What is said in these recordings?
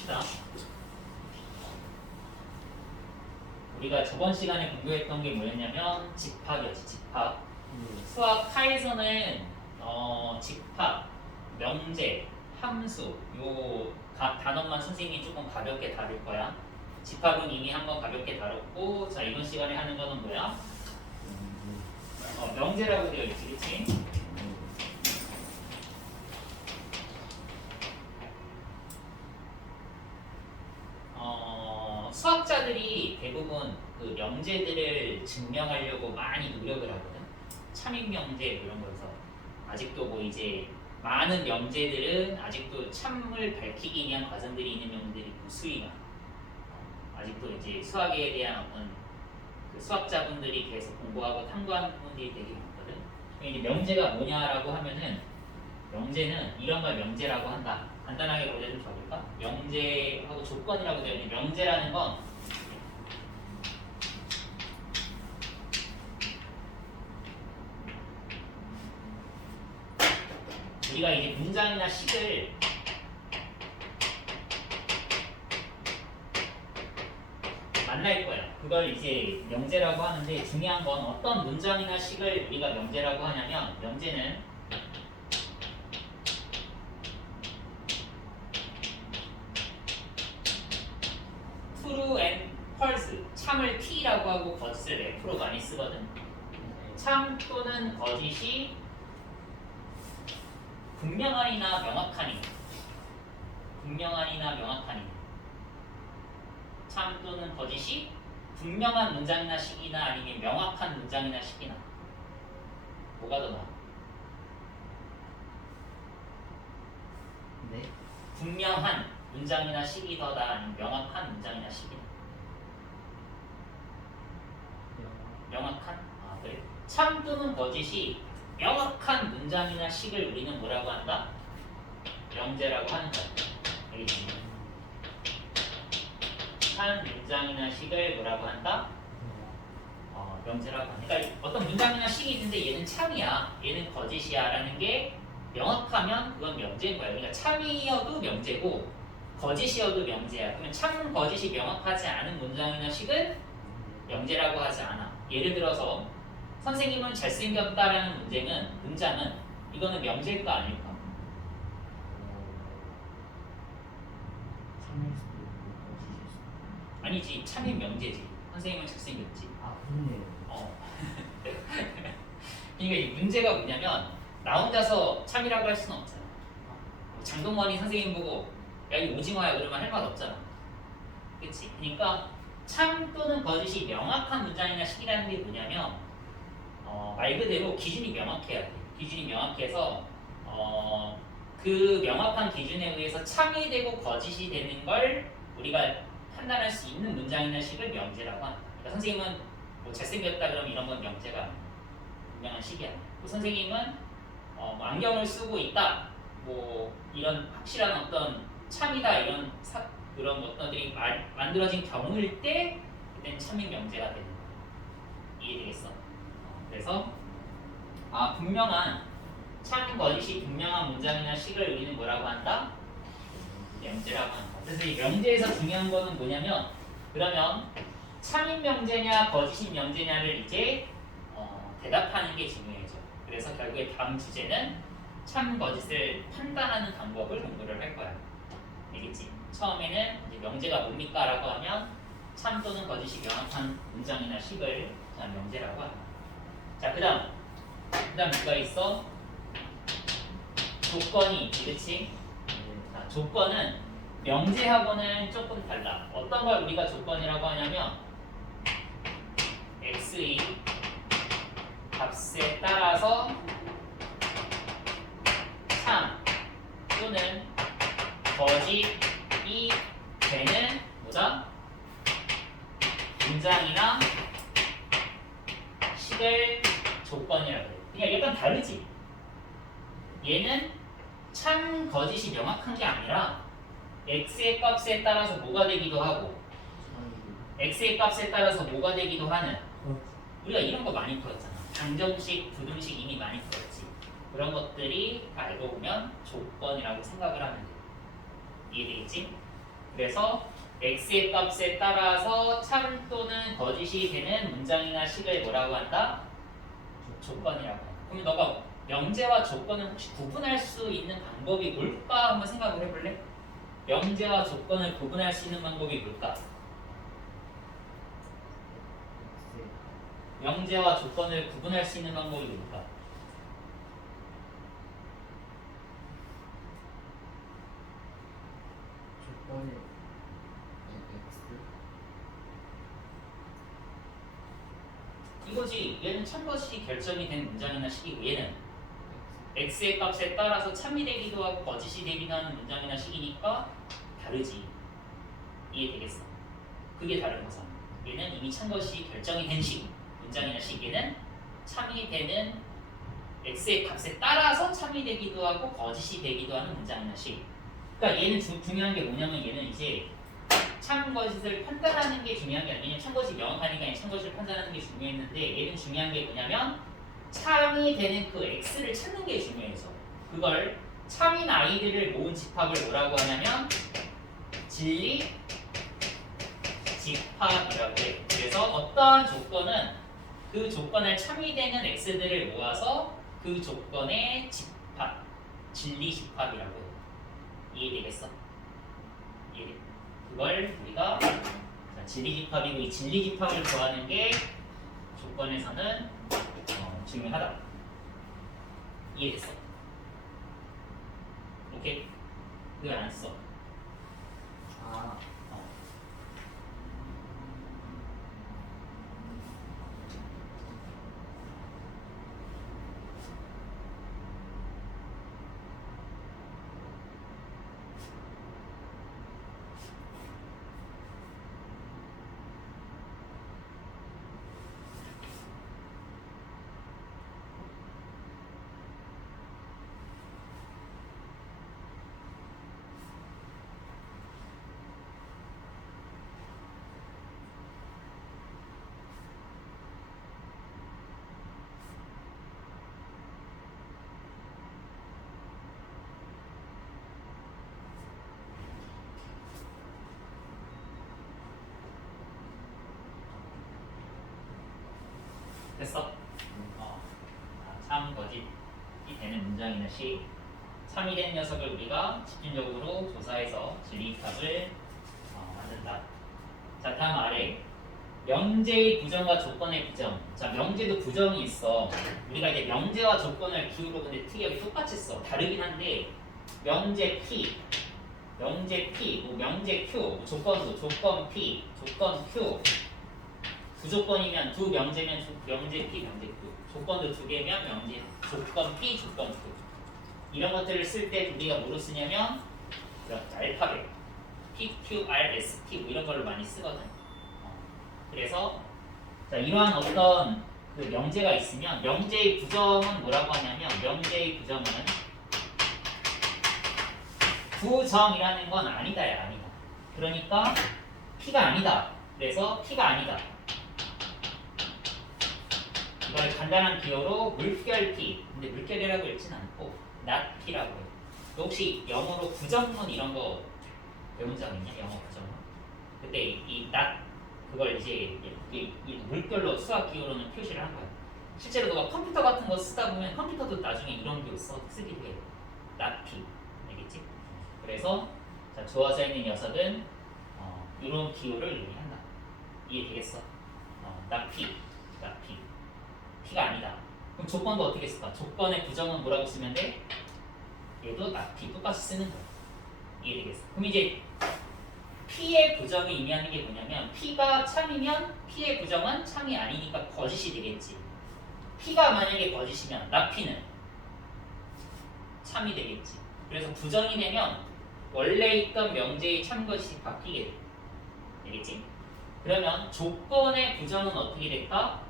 봅시다. 우리가 저번 시간에 공부했던 게 뭐였냐면 집합이었지. 집합. 수학 하에서는 집합, 명제, 함수 요 단어만 선생님이 조금 가볍게 다룰 거야. 집합은 이미 한번 가볍게 다뤘고, 자 이번 시간에 하는 거는 뭐야? 명제라고 되어 있지, 그렇지? 수학자들이 대부분 그 명제들을 증명하려고 많이 노력을 하거든. 참인 명제 이런 거에서 아직도 뭐 이제 많은 명제들은 아직도 참을 밝히기 위한 과정들이 있는 명제들이 무수히 많아. 아직도 이제 수학에 대한 어떤 그 수학자분들이 계속 공부하고 탐구하는 부분들이 되게 많거든. 이제 명제가 뭐냐라고 하면은 명제는 이런 걸 명제라고 한다. 간단하게 문제 좀 적을까? 명제하고 조건이라고 되어 있는 명제라는 건 우리가 이제 문장이나 식을 만날 거야. 그걸 이제 명제라고 하는데 중요한 건 어떤 문장이나 식을 우리가 명제라고 하냐면 명제는 true and false, 참을 T라고 하고 거짓을 F로 많이 쓰거든. 참 또는 거짓이 분명하니나 명확하니, 분명하니나 명확하니, 참 또는 거짓이 분명한 문장이나 식이나 아니면 명확한 문장이나 식이나 뭐가 더 나아? 네. 분명한 문장이나 식이 더 나아 아니면 명확한 문장이나 식이나? 명확한? 아 그래? 참 또는 거짓이 명확한 문장이나 식을 우리는 뭐라고 한다? 명제라고 하는 거야. 알겠지? 한 문장이나 식을 뭐라고 한다? 명제라고 한다. 그러니까 어떤 문장이나 식이 있는데 얘는 참이야, 얘는 거짓이야 라는 게 명확하면 그건 명제인 거야. 그러니까 참이어도 명제고 거짓이어도 명제야. 그러면 참, 거짓이 명확하지 않은 문장이나 식은 명제라고 하지 않아. 예를 들어서 선생님은 잘생겼다라는 문장은 이거는 명제일까 아닐까? 참을 수도 있고 거짓일 수도 있고. 아니지, 참인 명제지. 선생님은 잘생겼지. 아 그렇네요. 그러니까 이 문제가 뭐냐면 나 혼자서 참이라고 할 수는 없잖아. 장동건이 선생님 보고 야 이 오징어야 그러면 할 말 없잖아. 그치? 그러니까 참 또는 거짓이 명확한 문장이나 식이라는 게 뭐냐면 말 그대로 기준이 명확해야 돼. 기준이 명확해서 그 명확한 기준에 의해서 참이 되고 거짓이 되는 걸 우리가 판단할 수 있는 문장이나 식을 명제라고 한다. 그러니까 선생님은 뭐 잘생겼다 그러면 이런 건 명제가 아니야. 분명한 식이야. 또 선생님은 뭐 안경을 쓰고 있다. 뭐 이런 확실한 어떤 참이다 이런 그런 것들이 만들어진 경우일 때 그때는 참인 명제가 되는 거야. 이해되겠어? 그래서 분명한 참 거짓이 분명한 문장이나 식을 우리는 뭐라고 한다? 명제라고 한다. 그래서 이 명제에서 중요한 거는 뭐냐면 그러면 참인 명제냐 거짓인 명제냐를 이제 대답하는 게 중요해져. 그래서 결국에 다음 주제는 참 거짓을 판단하는 방법을 공부를 할 거야. 알겠지? 처음에는 이제 명제가 뭡니까? 라고 하면 참 또는 거짓이 명확한 문장이나 식을 명제라고 한다. 자, 그 다음 뭐가 있어? 조건이 있지, 그치? 자, 조건은 명제하고는 조금 달라. 어떤 걸 우리가 조건이라고 하냐면 x의 값에 따라서 참 또는 거짓이 되는 뭐다? 문장이나 식을 조건이라고 해. 그냥 약간 다르지? 얘는 참 거짓이 명확한 게 아니라 x의 값에 따라서 뭐가 되기도 하고 x의 값에 따라서 뭐가 되기도 하는 우리가 이런 거 많이 풀었잖아. 방정식, 부등식 이미 많이 풀었지. 그런 것들이 다 알고 보면 조건이라고 생각을 하면 돼. 이해되겠지? 그래서 x의 값에 따라서 참 또는 거짓이 되는 문장이나 식을 뭐라고 한다? 조건이라고 한다. 그럼 너가 명제와 조건을 혹시 구분할 수 있는 방법이 뭘까 한번 생각을 해볼래? 명제와 조건을 구분할 수 있는 방법이 뭘까? 명제와 조건을 구분할 수 있는 방법이 뭘까? 조건이 이거지. 얘는 참것이 결정이 된 문장이나 식이고 얘는 x의 값에 따라서 참이 되기도 하고 거짓이 되기도 하는 문장이나 식이니까 다르지. 이해되겠어? 그게 다른 거잖아. 얘는 이미 참것이 결정이 된 식, 문장이나 식. 얘는 참이 되는 x의 값에 따라서 참이 되기도 하고 거짓이 되기도 하는 문장이나 식. 그러니까 얘는 중요한 게 뭐냐면 얘는 이제 참거짓을 판단하는 게 중요한 게 아니라 왜냐면 참거짓이 명확하니까 참거짓을 판단하는 게 중요했는데 얘는 중요한 게 뭐냐면 참이 되는 그 x를 찾는 게 중요해서 그걸 참인 아이들을 모은 집합을 뭐라고 하냐면 진리 집합이라고 해. 그래서 어떠한 조건은 그 조건을 참이 되는 x들을 모아서 그 조건의 집합, 진리 집합이라고 해. 이해되겠어? 이해돼? 그걸 우리가 진리 집합이고 이 진리 집합을 구하는 게 조건에서는 중요하다. 이해됐어? 오케이? 왜 안 써? 아 됐어? 참 거짓이 되는 문장이나 시 참이 된 녀석을 우리가 집중적으로 조사해서 진리 집합을 만든다. 자, 다음 아래 명제의 부정과 조건의 부정. 자, 명제도 부정이 있어. 우리가 이제 명제와 조건을 기호로 근데 특이하게 똑같이 써. 다르긴 한데 명제 P, 명제 P, 뭐 명제 Q, 뭐 조건도 조건 P, 조건 Q. 부조건이면 두 명제면 명제 P, 명제 Q. 조건도 두 개면 명제 조건 P, 조건 Q. 이런 것들을 쓸 때 우리가 뭐로 쓰냐면 알파벳 P, Q, R, S, T 뭐 이런 걸로 많이 쓰거든. 그래서 자, 이러한 어떤 그 명제가 있으면 명제의 부정은 뭐라고 하냐면 명제의 부정은 부정이라는 건 아니다야 아니다. 그러니까 P가 아니다. 그래서 P가 아니다. 이걸 간단한 기호로 물결 P. 근데 물결이라고 읽진 않고 not P라고 해요. 너 혹시 영어로 부정문 이런 거 배운 적 있냐? 영어 부정문? 그때 이 not 그걸 이제 이 물결로 수학 기호로는 표시를 한 거야. 실제로 너가 컴퓨터 같은 거 쓰다 보면 컴퓨터도 나중에 이런 기호 쓰기도 해. not P. 알겠지? 그래서 자, 주어져 있는 녀석은 이런 기호를 의미한다. 이해되겠어? not P. not P. P가 아니다. 그럼 조건도 어떻게 쓸까? 조건의 부정은 뭐라고 쓰면 돼? 얘도 not P. 똑같이 쓰는 거야. 이해되겠어? 그럼 이제 P의 부정이 의미하는 게 뭐냐면 P가 참이면 P의 부정은 참이 아니니까 거짓이 되겠지. P가 만약에 거짓이면 not P는 참이 되겠지. 그래서 부정이 되면 원래 있던 명제의 참것이 바뀌게 돼. 되겠지? 그러면 조건의 부정은 어떻게 될까?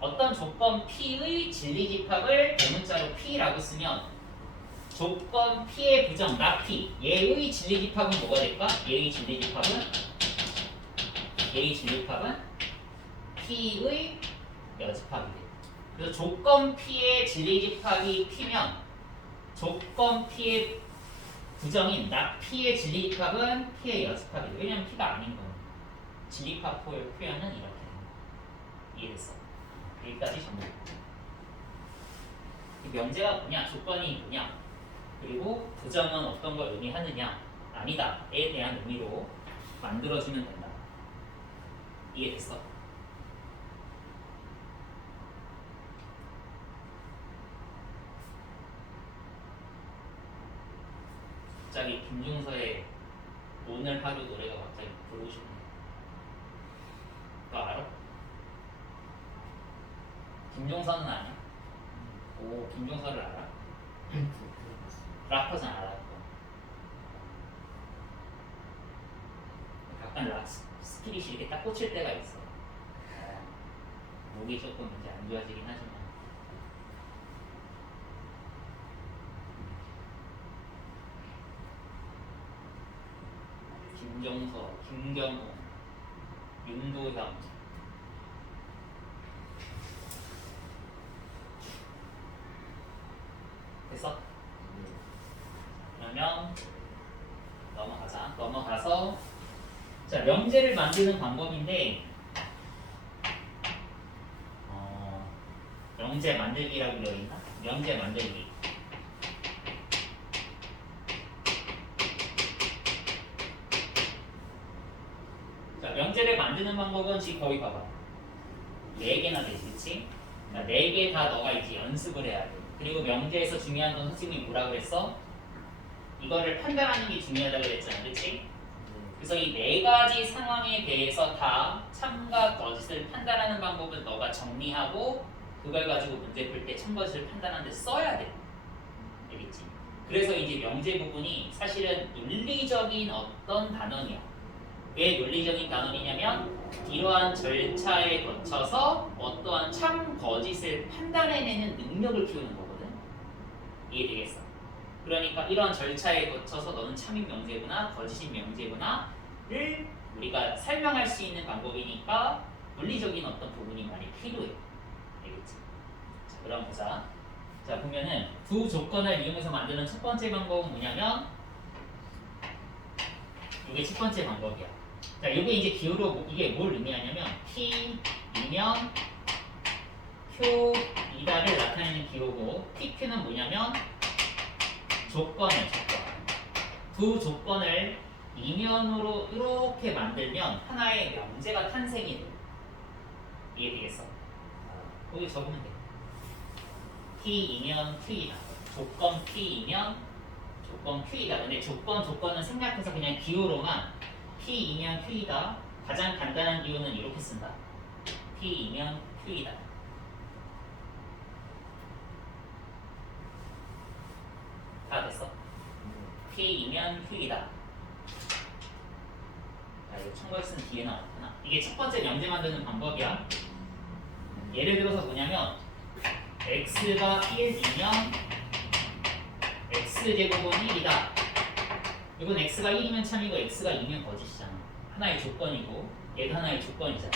어떤 조건 P의 진리집합을 대문자로 P라고 쓰면 조건 P의 부정, not P. 얘의 진리집합은 뭐가 될까? 얘의 진리집합은 P의 여집합이 돼. 그래서 조건 P의 진리집합이 P면 조건 P의 부정인 나 P의 진리합은 P의 연습합이에요. 왜냐면 P가 아닌 거예요. 진리합 표현은 이렇게 됩니다. 이해됐어? 여기까지 전부. 명제가 뭐냐, 조건이 뭐냐, 그리고 부정은 어떤 걸 의미하느냐, 아니다에 대한 의미로 만들어주면 된다. 이해됐어? 갑자기 김종서의 오늘 하루 노래가 갑자기 부르고 싶네. 너 알아? 김종서는 아니야? 오, 김종서를 알아? 락커잖아, 락커. 약간 락 스피릿이 이렇게 딱 꽂힐 때가 있어. 목이 조금 이제 안 좋아지긴 하지만. 김종서, 김경호, 윤도현. 됐어? 그러면 넘어가자. 넘어가서 자, 명제를 만드는 방법인데 명제 만들기라고 되어 있나? 명제 만들기. 자, 명제를 만드는 방법은 지금 거기 봐봐. 4개나 되지, 그치? 자, 4개 다 너가 이제 연습을 해야 돼. 그리고 명제에서 중요한 건 선생님이 뭐라 그랬어? 이거를 판단하는 게 중요하다고 그랬잖아, 그치? 그래서 이 4가지 상황에 대해서 다 참과 거짓을 판단하는 방법은 너가 정리하고 그걸 가지고 문제 풀 때 참거짓을 판단하는 데 써야 돼. 알겠지? 그래서 이제 명제 부분이 사실은 논리적인 어떤 단원이야. 왜 논리적인 단원이냐면 이러한 절차에 거쳐서 어떠한 참 거짓을 판단해내는 능력을 키우는 거거든. 이해되겠어? 그러니까 이러한 절차에 거쳐서 너는 참인 명제구나 거짓인 명제구나를 우리가 설명할 수 있는 방법이니까 논리적인 어떤 부분이 많이 필요해. 알겠지? 자, 그럼 보자. 자, 보면은 두 조건을 이용해서 만드는 첫 번째 방법은 뭐냐면 이게 첫 번째 방법이야. 자, 이게 이제 기호로 이게 뭘 의미하냐면 P이면 Q이다를 나타내는 기호고 PQ는 뭐냐면 조건. 두 조건을 이면으로 이렇게 만들면 하나의 명제가 탄생이 돼. 이해되겠어? 거기 적으면 돼. P이면 Q이다. 조건 P이면 조건 Q이다. 근데 조건은 생략해서 그냥 기호로만 P이면 Q이다. 가장 간단한 기호는 이렇게 쓴다. P이면 Q이다. 다 됐어? P이면 Q이다. 자, 이거 참고할 쓰는 뒤에 나왔구나. 이게 첫 번째 명제 만드는 방법이야. 예를 들어서 뭐냐면 x가 1이면 x제곱은 1이다. 이건 x가 1이면 참이고 x가 2면 거짓이잖아. 하나의 조건이고 얘도 하나의 조건이잖아.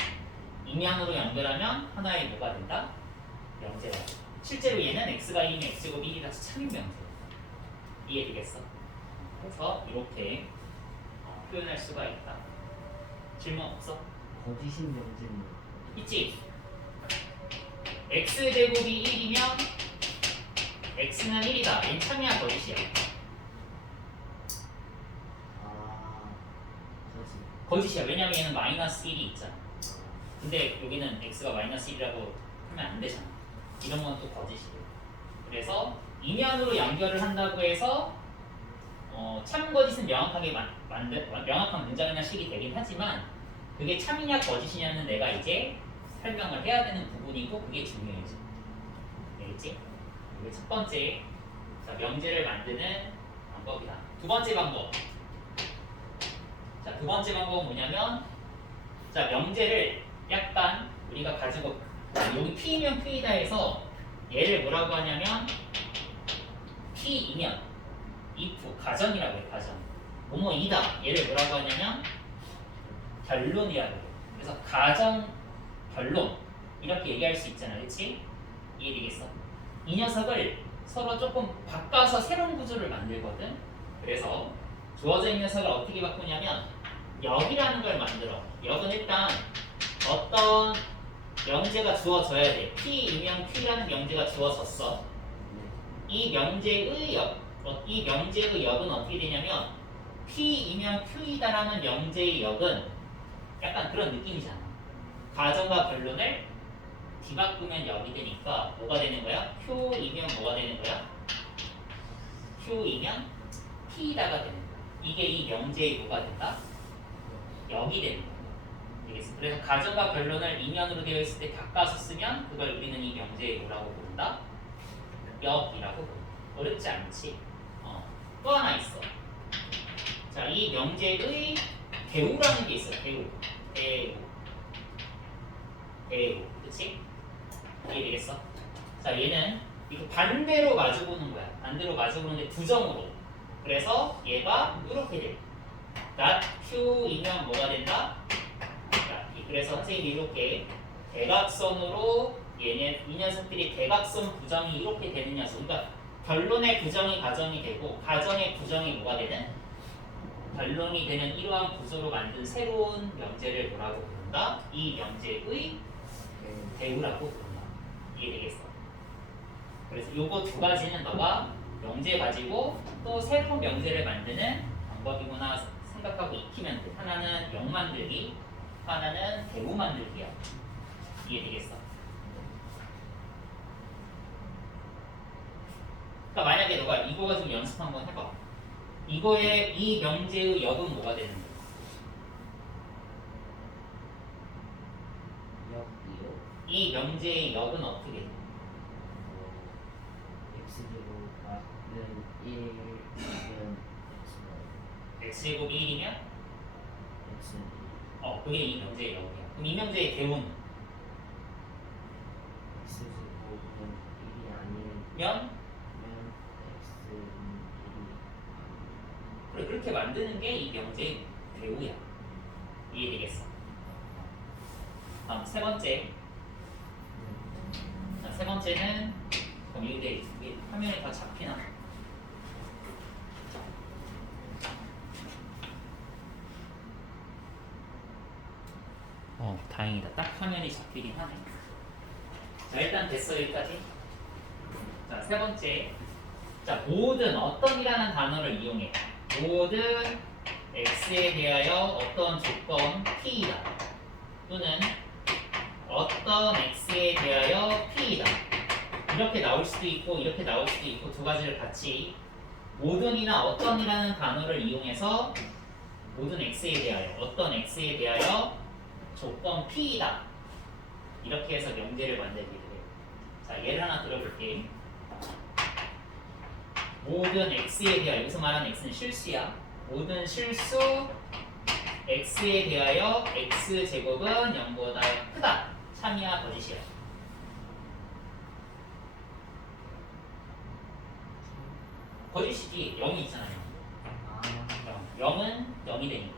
이면으로 연결하면 하나의 뭐가 된다? 명제가. 실제로 얘는 x가 1이면 x제곱이 1이라서 참인 명제. 이해되겠어? 그래서 이렇게 표현할 수가 있다. 질문 없어? 거짓인 명제는 있지? x제곱이 1이면 x는 1이다. 얘는 참이야 거짓이야? 거짓. 거짓이야. 왜냐면 얘는 마이너스 1이 있잖아. 근데 여기는 x가 마이너스 1이라고 하면 안 되잖아. 이런 건 또 거짓이고. 그래서 이면으로 연결을 한다고 해서 참거짓은 명확하게 명확한 문장이나 식이 되긴 하지만 그게 참이냐 거짓이냐는 내가 이제 설명을 해야 되는 부분이고 그게 중요해져. 알겠지? 이게 첫 번째 자, 명제를 만드는 방법이다. 두 번째 방법. 자, 두 번째 방법은 뭐냐면 자, 명제를 약간 우리가 가지고 여기 P이면 Q이다 해서 얘를 뭐라고 하냐면 P이면 if 가정이라고 해. 가정 뭐뭐이다 얘를 뭐라고 하냐면 결론이라고 해. 그래서 가정 결론 이렇게 얘기할 수 있잖아. 그렇지? 이해되겠어? 이 녀석을 서로 조금 바꿔서 새로운 구조를 만들거든. 그래서 주어져 있는 녀석을 어떻게 바꾸냐면 역이라는 걸 만들어. 역은 일단 어떤 명제가 주어져야 돼. P이면 Q라는 명제가 주어졌어. 이 명제의 역, 이 명제의 역은 어떻게 되냐면 P이면 Q이다라는 명제의 역은 약간 그런 느낌이잖아. 가정과 결론을 뒤바꾸면 역이 되니까 뭐가 되는 거야? Q이면 뭐가 되는 거야? Q이면 P이다가 되는 거야. 이게 이 명제의 뭐가 된다? 역이 되는 거야. 알겠어? 그래서 가정과 결론을 이면으로 되어 있을 때 바꿔서 쓰면 그걸 우리는 이 명제의 뭐라고 부른다? 역이라고 부른다. 어렵지 않지? 또 하나 있어. 자, 이 명제의 대우라는 게 있어. 대우. 그치? 이해되겠어? 자, 얘는 이렇게 반대로 마주보는 거야. 반대로 마주보는데 부정으로. 그래서 얘가 이렇게 돼. not Q이면 뭐가 된다? 그래서 선생님이 이렇게 대각선으로 얘네 이 녀석들이 대각선 부정이 이렇게 되는 녀석. 그러니까 결론의 부정이 가정이 되고 가정의 부정이 뭐가 되는? 결론이 되는 이러한 구조로 만든 새로운 명제를 뭐라고 부른다? 이 명제의 대우라고 부른다. 이해되겠어? 그래서 요거 두 가지는 너가 명제 가지고 또 새로운 명제를 만드는 방법이구나 생각하고 익히면 돼. 하나는 역 만들기, 하나는 대우 만들기야. 이해되겠어? 그러니까 만약에 너가 이거 가지고 연습 한번 해봐. 이거의 이 명제의 역은 뭐가 되는 거야? 역이요. 이 명제의 역은 어떻게 돼? x제곱은 1이면 x제곱이 1이면 x 그게 이 명제의 역이야. 그럼 이 명제의 대우는 x제곱은 1이 아니면 면 x는 1이 그래, 그렇게 만드는 게 이 명제의 대우야. 이해되겠어? 다음 세 번째. 자, 세 번째는 그럼 이게 화면에 다 잡히나? 다행이다. 딱 화면이 잡히긴 하네. 자, 일단 됐어 여기까지. 자, 세 번째. 자, 모든 어떤이라는 단어를 이용해. 모든 x에 대하여 어떤 조건 p이다. 또는 어떤 x에 대하여 p이다. 이렇게 나올 수도 있고 이렇게 나올 수도 있고 두 가지를 같이 모든이나 어떤이라는 단어를 이용해서 모든 x에 대하여 어떤 x에 대하여 조건 p이다. 이렇게 해서 명제를 만들게 돼. 자, 예를 하나 들어볼게. 모든 x에 대하여, 여기서 말하는 x는 실수야. 모든 실수 x에 대하여 x제곱은 0보다 크다. 참이야 거짓이야? 거짓이지. 0이 있잖아요. 0은 0이 되니까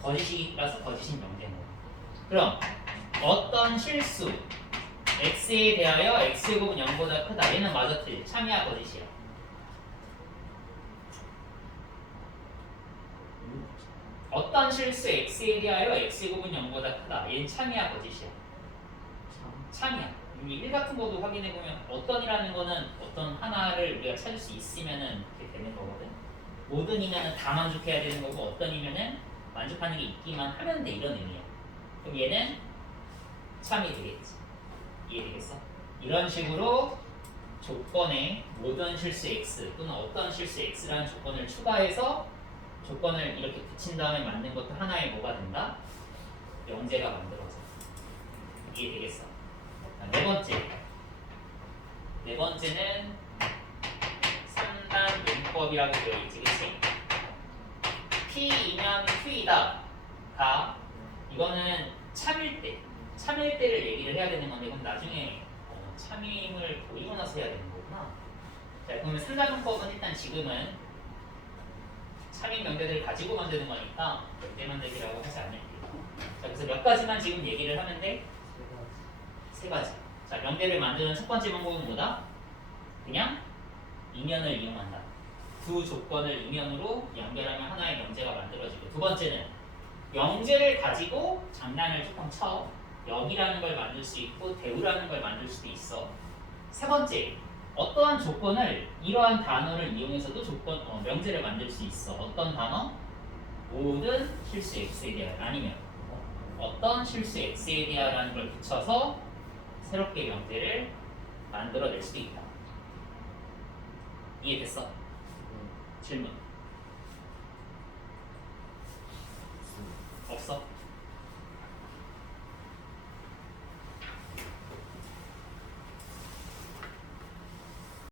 거짓이라서 거짓인 명제인 거야. 그럼 어떤 실수 x에 대하여 x제곱은 0보다 크다. 얘는 맞아 틀려. 참이야 거짓이야? 어떤 실수 x에 대하여 x제곱은 0보다 크다. 얘는 참이야 거짓이야? 참이야. 이 1 같은 거도 확인해보면 어떤이라는 거는 어떤 하나를 우리가 찾을 수 있으면은 이렇게 되는 거거든. 모든이면은 다 만족해야 되는 거고 어떤이면은 만족하는 게 있기만 하면 돼. 이런 의미야. 그럼 얘는 참이 되겠지. 이해되겠어? 이런 식으로 조건에 모든 실수 x 또는 어떤 실수 x라는 조건을 추가해서 조건을 이렇게 붙인 다음에 만든 것도 하나의 뭐가 된다? 명제가 만들어져. 이해되겠어? 자, 네 번째. 네 번째는 3단 용법이라고 되어 있지, 그치? P이면 Q이다. 가 이거는 참일 때를 얘기를 해야 되는 건데 그럼 나중에 참임을 보이고 나서 해야 되는 거구나. 자, 그러면 3단 용법은 일단 지금은 참임 명제들을 가지고 만드는 거니까 명제 만들기라고 하지 않을게요. 자, 그래서 몇 가지만 지금 얘기를 하면 돼? 세 가지. 자, 명제를 만드는 첫 번째 방법은 뭐다? 그냥 이면을 이용한다. 두 조건을 음연으로 연결하면 하나의 명제가 만들어지고, 두 번째는 명제를 가지고 장난을 조금 쳐. 역이라는 걸 만들 수 있고 대우라는 걸 만들 수도 있어. 세 번째, 어떠한 조건을 이러한 단어를 이용해서도 명제를 만들 수 있어. 어떤 단어? 모든 실수 x에 대하여, 아니면 어떤 실수 x에 대하여라는 걸 붙여서 새롭게 명제를 만들어낼 수도 있다. 이해됐어? 질문 없어?